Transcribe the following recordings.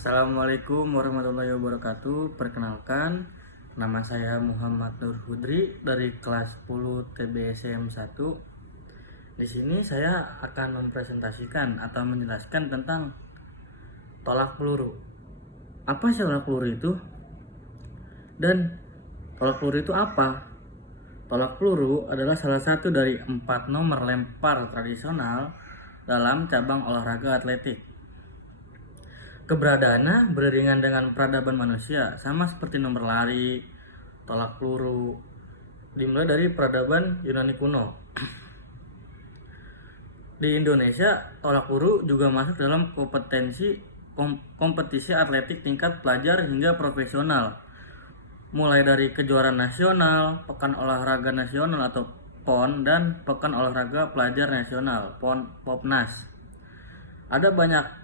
Assalamualaikum warahmatullahi wabarakatuh. Perkenalkan, nama saya Muhammad Nur Hudri dari kelas 10 TBSM 1. Di sini saya akan mempresentasikan atau menjelaskan tentang tolak peluru. Apa sih tolak peluru itu? Dan tolak peluru itu apa? Tolak peluru adalah salah satu dari 4 nomor lempar tradisional dalam cabang olahraga atletik. Keberadaannya beriringan dengan peradaban manusia, sama seperti nomor lari, tolak peluru, dimulai dari peradaban Yunani kuno. Di Indonesia, tolak peluru juga masuk dalam kompetisi atletik tingkat pelajar hingga profesional, mulai dari kejuaraan nasional, pekan olahraga nasional atau PON, dan pekan olahraga pelajar nasional POPNAS. Ada banyak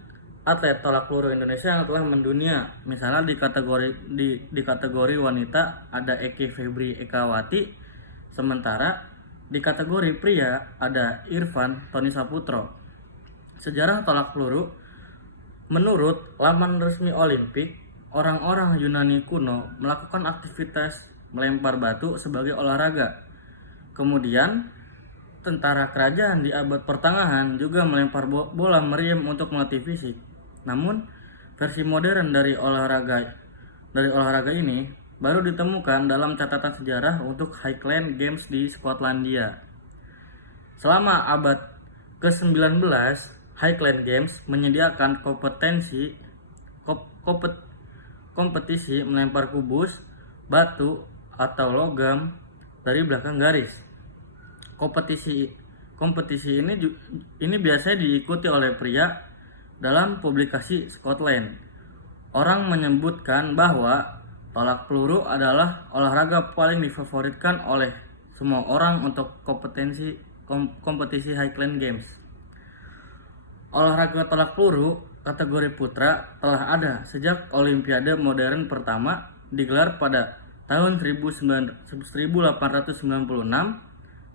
atlet tolak peluru Indonesia yang telah mendunia. Misalnya di kategori wanita ada Eki Febri Ekawati, sementara di kategori pria ada Irfan Tony Saputro. Sejarah tolak peluru, menurut laman resmi Olimpik, orang-orang Yunani kuno melakukan aktivitas melempar batu sebagai olahraga. Kemudian tentara kerajaan di abad pertengahan juga melempar bola meriam untuk melatih fisik. Namun, versi modern dari olahraga ini baru ditemukan dalam catatan sejarah untuk Highland Games di Skotlandia. Selama abad ke-19, Highland Games menyediakan kompetisi melempar kubus, batu, atau logam dari belakang garis. Kompetisi ini biasanya diikuti oleh pria. Dalam publikasi Scotland, orang menyebutkan bahwa tolak peluru adalah olahraga paling difavoritkan oleh semua orang untuk kompetisi Highland Games. Olahraga tolak peluru kategori putra telah ada sejak Olimpiade modern pertama digelar pada tahun 1896,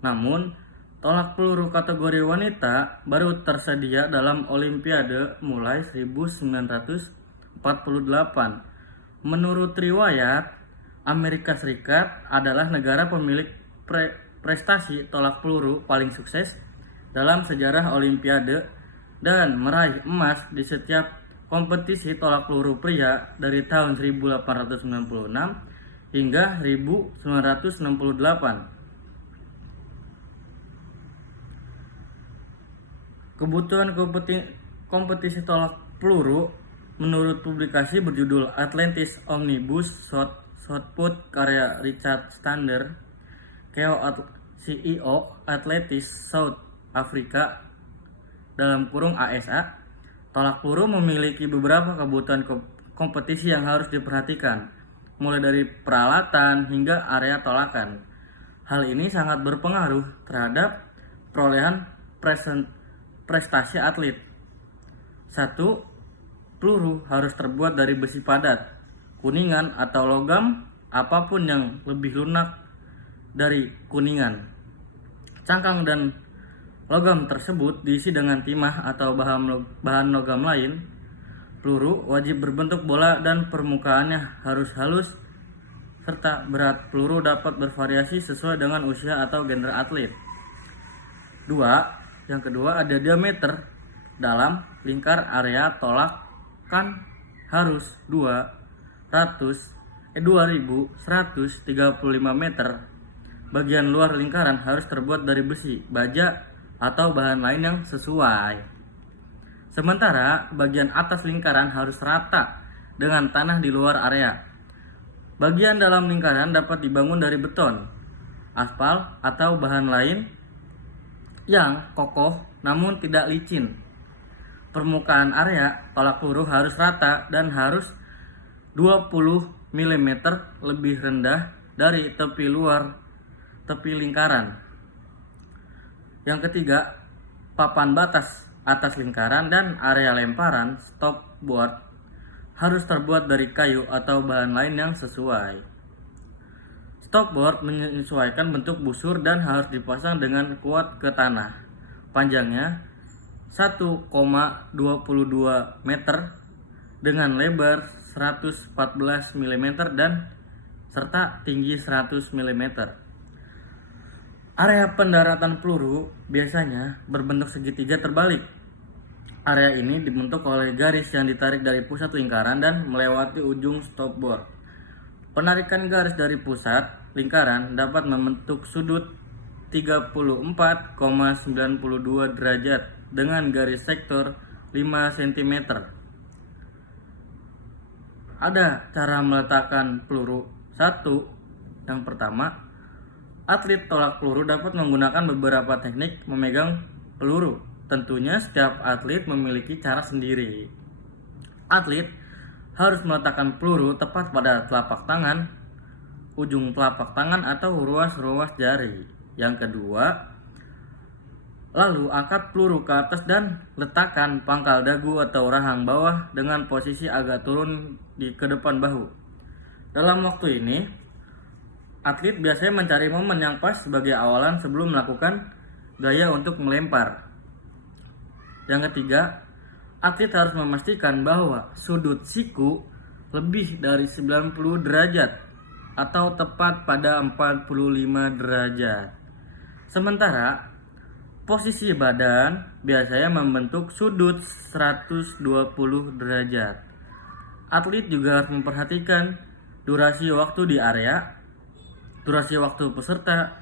namun tolak peluru kategori wanita baru tersedia dalam Olimpiade mulai 1948. Menurut riwayat, Amerika Serikat adalah negara pemilik prestasi tolak peluru paling sukses dalam sejarah Olimpiade dan meraih emas di setiap kompetisi tolak peluru pria dari tahun 1896 hingga 1968. Kebutuhan kompetisi tolak peluru menurut publikasi berjudul Atlantis Omnibus Shot Put karya Richard Stander, CEO Athletics South Africa (ASA), tolak peluru memiliki beberapa kebutuhan kompetisi yang harus diperhatikan, mulai dari peralatan hingga area tolakan. Hal ini sangat berpengaruh terhadap perolehan prestasi atlet. 1. Peluru harus terbuat dari besi padat, kuningan atau logam, apapun yang lebih lunak dari kuningan. Cangkang dan logam tersebut diisi dengan timah atau bahan logam lain. Peluru wajib berbentuk bola dan permukaannya harus halus, serta berat peluru dapat bervariasi sesuai dengan usia atau gender atlet. 2. Yang kedua ada diameter dalam lingkar area tolakan harus 2135 meter. Bagian luar lingkaran harus terbuat dari besi, baja, atau bahan lain yang sesuai. Sementara bagian atas lingkaran harus rata dengan tanah di luar area. Bagian dalam lingkaran dapat dibangun dari beton, aspal, atau bahan lain yang kokoh namun tidak licin. Permukaan area tolak peluru harus rata dan harus 20 mm lebih rendah dari tepi lingkaran. Yang ketiga, papan batas atas lingkaran dan area lemparan stopboard harus terbuat dari kayu atau bahan lain yang sesuai. Stopboard menyesuaikan bentuk busur dan harus dipasang dengan kuat ke tanah. Panjangnya 1,22 meter dengan lebar 114 mm dan serta tinggi 100 mm. Area pendaratan peluru biasanya berbentuk segitiga terbalik. Area ini dibentuk oleh garis yang ditarik dari pusat lingkaran dan melewati ujung stopbord. Penarikan garis dari pusat lingkaran dapat membentuk sudut 34,92 derajat dengan garis sektor 5 cm. Ada cara meletakkan peluru. Satu, yang pertama, atlet tolak peluru dapat menggunakan beberapa teknik memegang peluru. Tentunya setiap atlet memiliki cara sendiri. Atlet harus meletakkan peluru tepat pada telapak tangan, ujung telapak tangan atau ruas-ruas jari. Yang kedua, lalu angkat peluru ke atas dan letakkan pangkal dagu atau rahang bawah dengan posisi agak turun ke depan bahu. Dalam waktu ini, atlet biasanya mencari momen yang pas sebagai awalan sebelum melakukan gaya untuk melempar. Yang ketiga, atlet harus memastikan bahwa sudut siku lebih dari 90 derajat atau tepat pada 45 derajat. Sementara posisi badan biasanya membentuk sudut 120 derajat. Atlet juga harus memperhatikan durasi waktu di area, durasi waktu peserta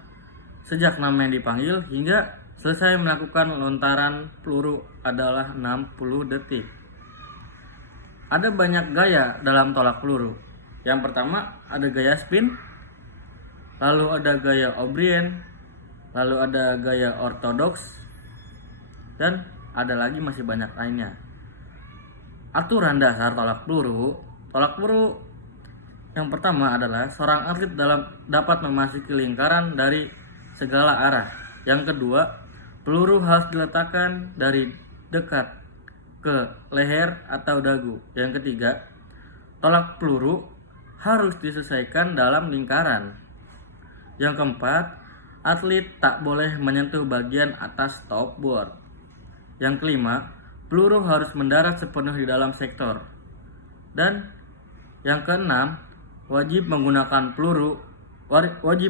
sejak nama yang dipanggil hingga selesai melakukan lontaran peluru adalah 60 detik. Ada banyak gaya dalam tolak peluru. Yang pertama ada gaya spin, lalu ada gaya O'Brien, lalu ada gaya ortodoks, dan ada lagi masih banyak lainnya. Aturan dasar tolak peluru yang pertama adalah seorang atlet dapat memasuki lingkaran dari segala arah. Yang kedua, peluru harus diletakkan dari dekat ke leher atau dagu. Yang ketiga, tolak peluru harus diselesaikan dalam lingkaran. Yang keempat, atlet tak boleh menyentuh bagian atas stopboard. Yang kelima, peluru harus mendarat sepenuh di dalam sektor. Dan yang keenam, wajib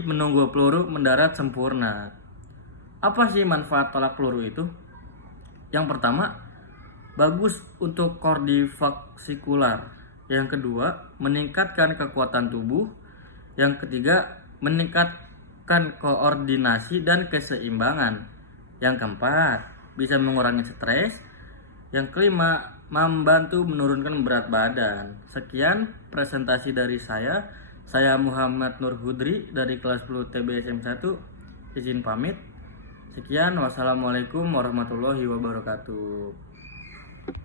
menunggu peluru mendarat sempurna. Apa sih manfaat tolak peluru itu? Yang pertama, bagus untuk kardiovaskular. Yang kedua, meningkatkan kekuatan tubuh. Yang ketiga, meningkatkan koordinasi dan keseimbangan. Yang keempat, bisa mengurangi stres. Yang kelima, membantu menurunkan berat badan. Sekian presentasi dari saya. Saya Muhammad Nur Hudri dari kelas 10 TBSM 1. Izin pamit. Sekian, wassalamualaikum warahmatullahi wabarakatuh.